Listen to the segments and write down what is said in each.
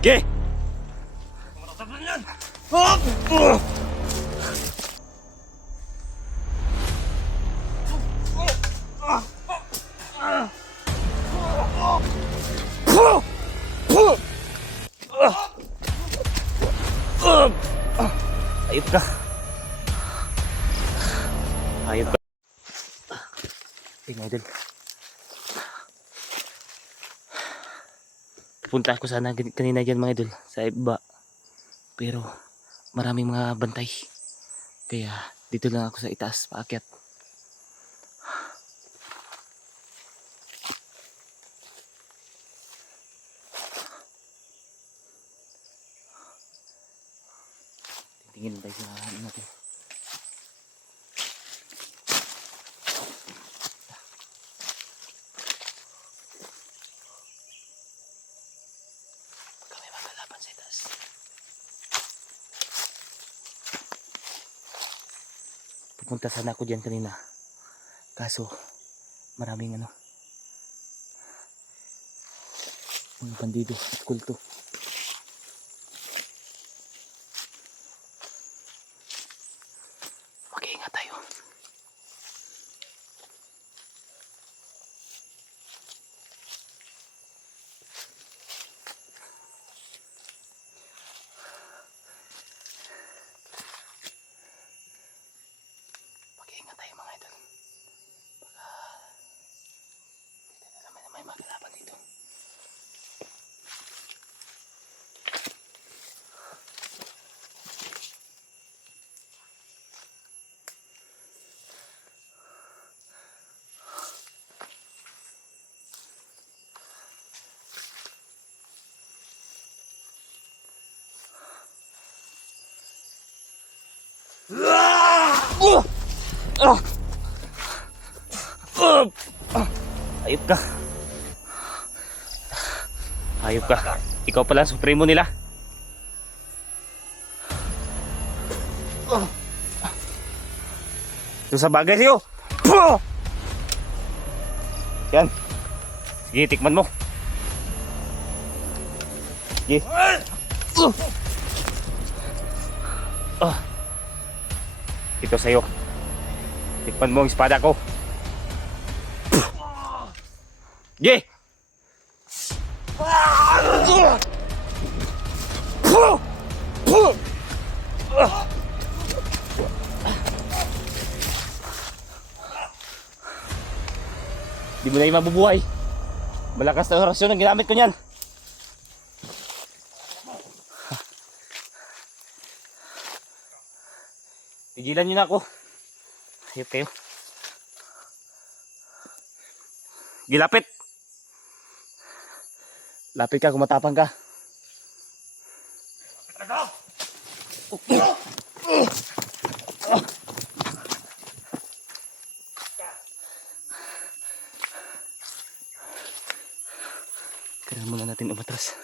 Ge! Ayop ka. Ayop ka. Mga idol. Punta ako sana kanina dyan mga idol sa iba. Pero maraming mga bantay. Kaya dito lang ako sa itaas paakyat. Tingin tayo sa ano natin. Kami magkalaban sa itaas. Pupunta sana ako dyan kanina. Kaso maraming ano, mga bandido at kulto. Mag-iingat tayo. Mag-iingat tayo mga idol. Baka hindi na naman na may maglaban dito. Ayop ka. Ayop ka. Ikaw pala ang supremo nila. Ito sa bagay sa'yo. Yan. Sige, tikman mo. Sige. Ito sa'yo. Tikman mo ang espada ko. Sige. Di mo na yung mabubuhay. Malakas na orasyon ang ginamit ko niyan. Tigilan niyo na ako. Ayop kayo. Gilapit. Lapit ka kung matapang ka. Kailangan muna natin umatras.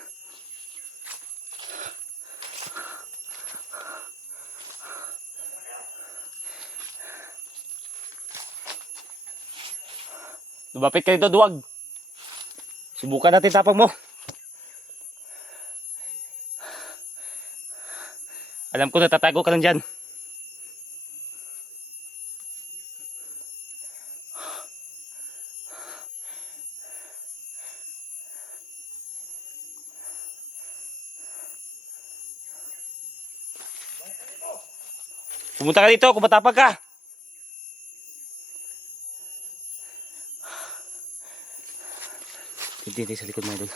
Lumapit ka dito, duwag. Subukan natin tapang mo. Alam ko natatago ka lang dyan. Pumunta ka dito kung matapang ka. Hindi sa likod mga idol.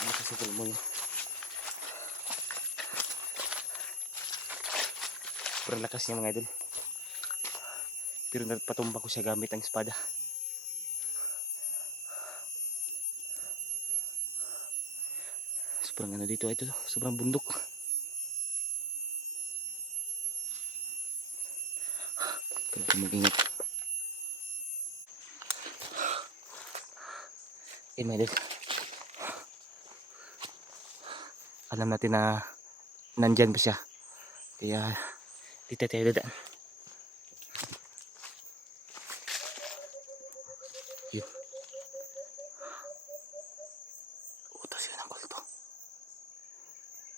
Ano sa sikul mo yun? Sobrang lakas niya mga idol. Pero napatumba ko siya gamit ang espada. Sobrang ano dito ito. Sobrang bundok. Kaya mag-ingat. Mga idol. Alam natin na nandyan pa siya. Kaya dito tayo dadaan. Yun.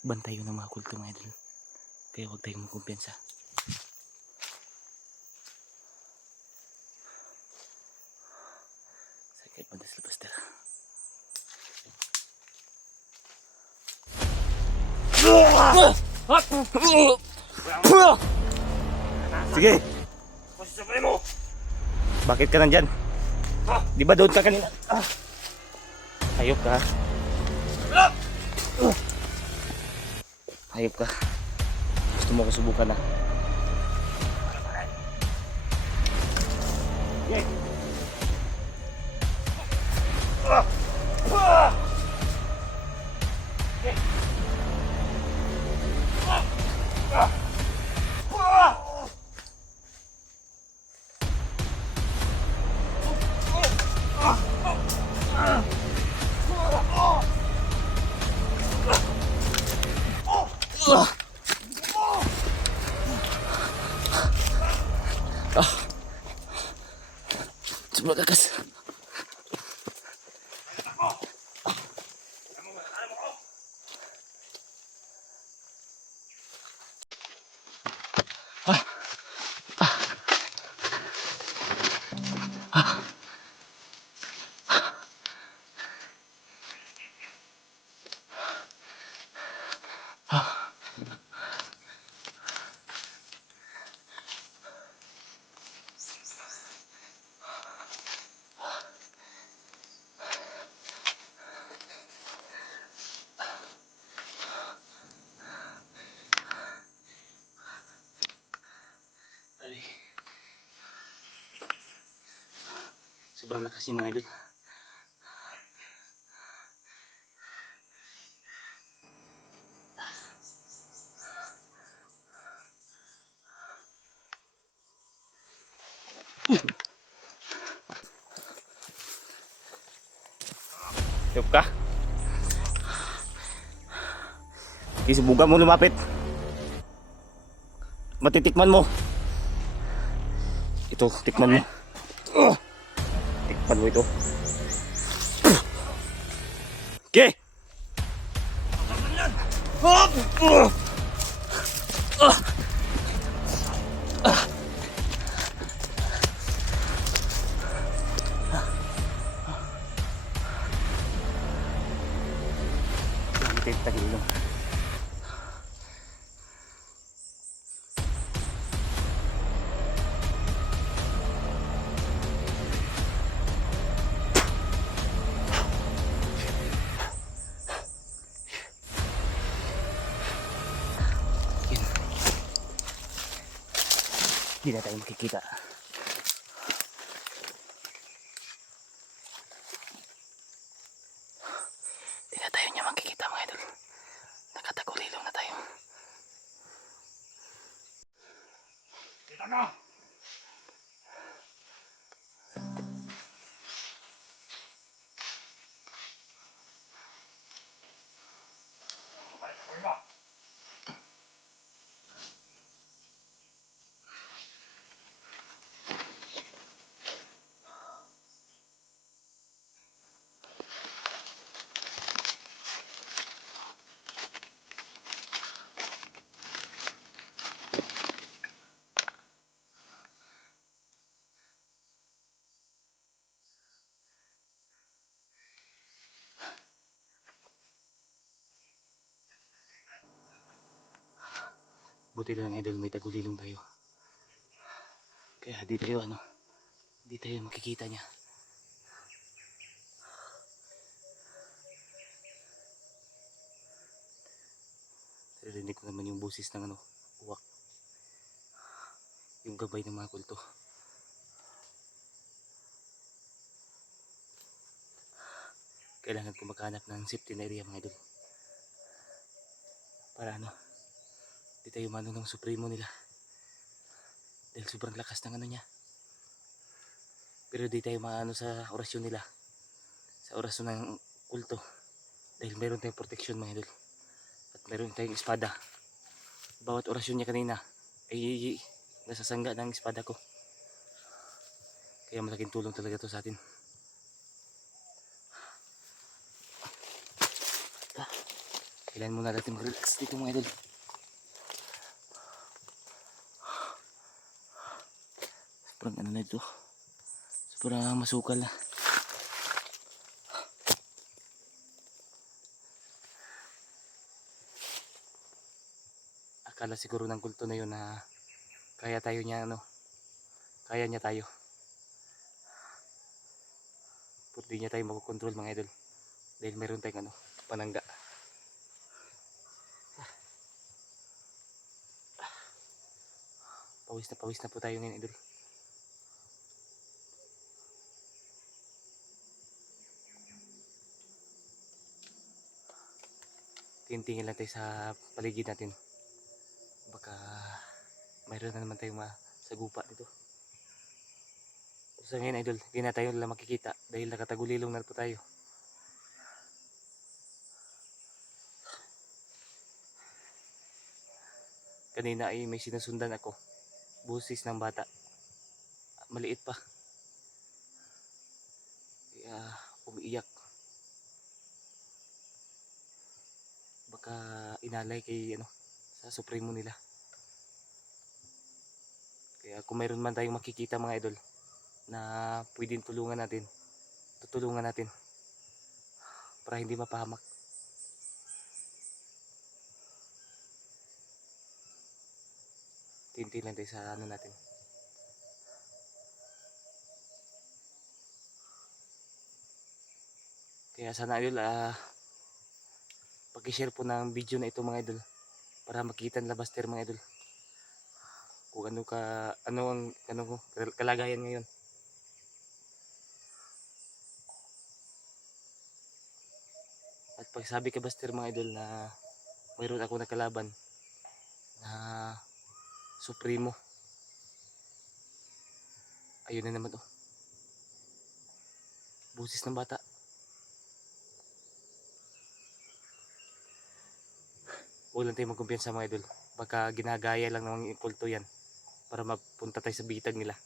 bantay yun ng mga kulto mga idol. Kaya huwag tayong magkumpiyansa. Sakit pantas lepas dah. Sige. Bakit ka nandyan? Di ba doon ka kanina? Hayop ka. Hayop ka. Gusto mo ko subukan na? Okay. Coba kakas. Sobrang lakas yung mga idol. Yup ka. Subukan mo lumapit. Matitikman mo. Ito, tikman mo. Tikman mo ito. Okay. Tagilong. Hindi na tayo makikita. Hindi na tayo niya makikita mga idol. Nakatagulilaw na tayo. Kita na! Buti lang idol, may tagulilong tayo. Kaya di tayo di tayo makikita niya. Narinig ko naman yung boses ng uwak. Yung gabay ng mga kulto. Kailangan ko maghanap ng safety na area mga idol. Para di tayo ng supremo nila. Dahil sobrang lakas ng niya. Pero di tayo sa orasyon nila. Sa orasyon ng kulto. Dahil meron tayong protection mga idol. At meron tayong espada. Bawat orasyon niya kanina ay nasasangga ng espada ko. Kaya malaking tulong talaga to sa atin. Kailangan muna natin mag-relax dito mga idol. Sobrang ano na ito. Sobrang masukal na. Akala siguro ng kulto na yun na kaya tayo niya ano. Kaya niya tayo. Pero di niya tayo makokontrol mga idol. Dahil meron tayong ano, panangga. Pawis na po tayo ngayon idol. Tingin lang tayo sa paligid natin. Baka mayroon na naman tayong masagupa dito. So ngayon idol, hindi na tayo lang makikita dahil nakatagulilong na po tayo. Kanina ay may sinusundan ako. Busis ng bata. Maliit pa. Kaya umiiyak. Baka inalay kay ano, sa supremo nila. Kaya kung mayroon man tayong makikita mga idol na pwedeng tulungan natin, tutulungan natin para hindi mapahamak. Tintilan tayo sa ano natin. Kaya sana idol pag-share po ng video na ito mga idol para makita nila Buster mga idol kung ano ang kalagayan ngayon. At pag sabi kay Buster mga idol na mayroon ako na kalaban na supremo, ayun na naman busis ng bata. Huwag lang tayo magkumpiyansa mga idol. Baka ginagaya lang ng mga kulto yan para mapunta tayo sa bitag nila.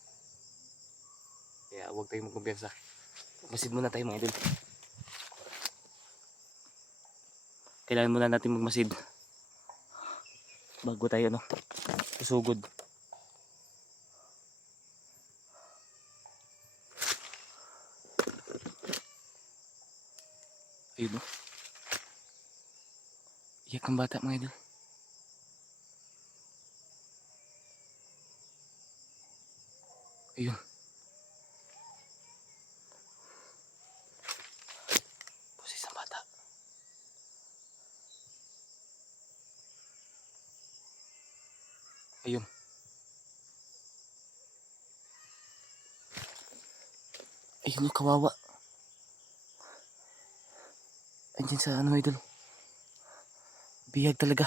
Kaya huwag tayong magkumpiyansa. Masid muna tayo mga idol. Kailangan muna natin magmasid bago tayo susugod. Ayun iyak ang bata mga idol. Ayun. Busis ang bata. Ayun. Ayun kawawa. Andiyan sa ano idol. Bihag talaga.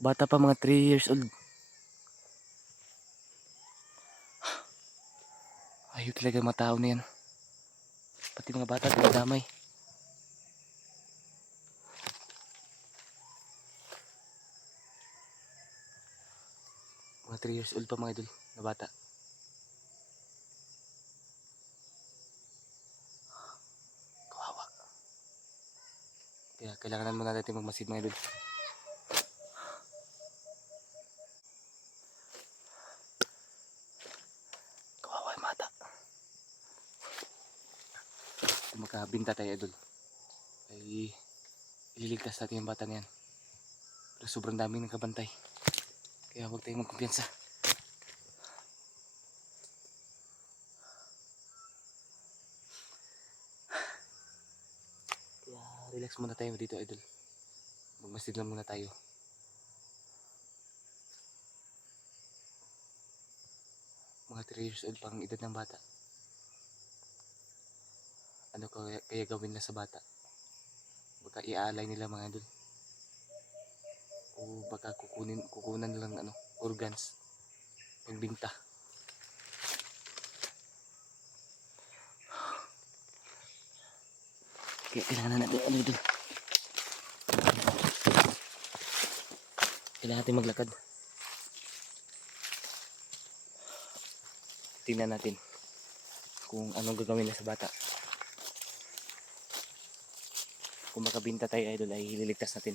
Bata pa mga 3 years old. Ayaw talaga mga tao na yan. Pati mga bata tinadamay. Mga 3 years old pa mga idol na bata. Kawawa. Kaya kailangan muna natin magmasid mga idol. Kawawa yung bata. Kung makabinta tayo idol ay ililigtas natin yung bata na yan. Pero sobrang daming nakabantay. Kaya huwag tayong magkumpiyansa. Kaya relax muna tayo dito idol. Magmasid lang muna tayo. Mga 3 years old pang edad ng bata. Ano kaya gawin na sa bata? Baka iaalay nila mga idol. O baka kukunan lang organs pagbinta. Kaya kailangan natin idol. Kailangan natin maglakad. Tingnan natin kung anong gagawin na sa bata. kung makabinta tayo idol ay ililigtas natin.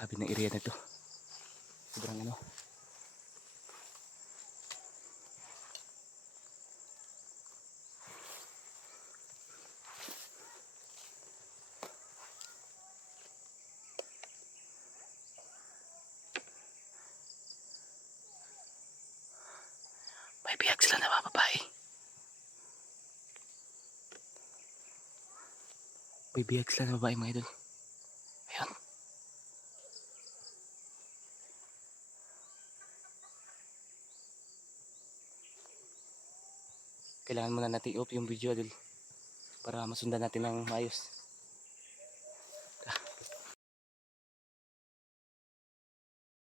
Grabe ng area na to. Sobrang ano. May bihag sila na mga babae. May bihag sila na babae mga idol. Ayun. Kailangan muna natin i-off yung video idol para masundan natin ng maayos.